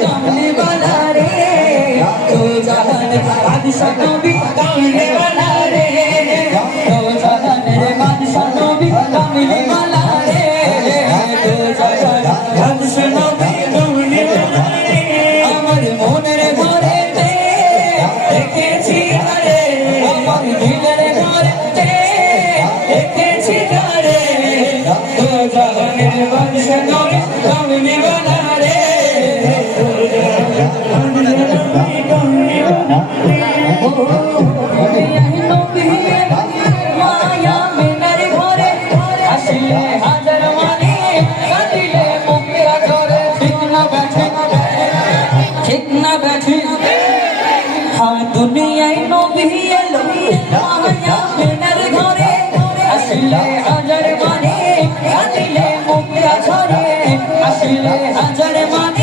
কামনে वाला रे दो जहान बादशाह नबी कामने वाला रे दो जहान रे बादशाह नबी कामने वाला रे दो जहान बादशाह नबी कामने वाला रे আমার মনের ঘরে দেখেছি রে আমার দিলের ঘরে দেখেছি রে দো জাহানের বাদশা নবী কামনে वाला রে দো জাহানের নবী কামনে वाला ও এই নবী মায়া মেনার ঘরে আসলে হাজার মানে কাটিলে মুখরা করে ঠিক না बैठे ঠিক না बैठे हाँ दुनिया नबी एलो माया मेनार घरे আসলে হাজার মানে কাটিলে মুখরা ঝরে আসলে হাজার মানে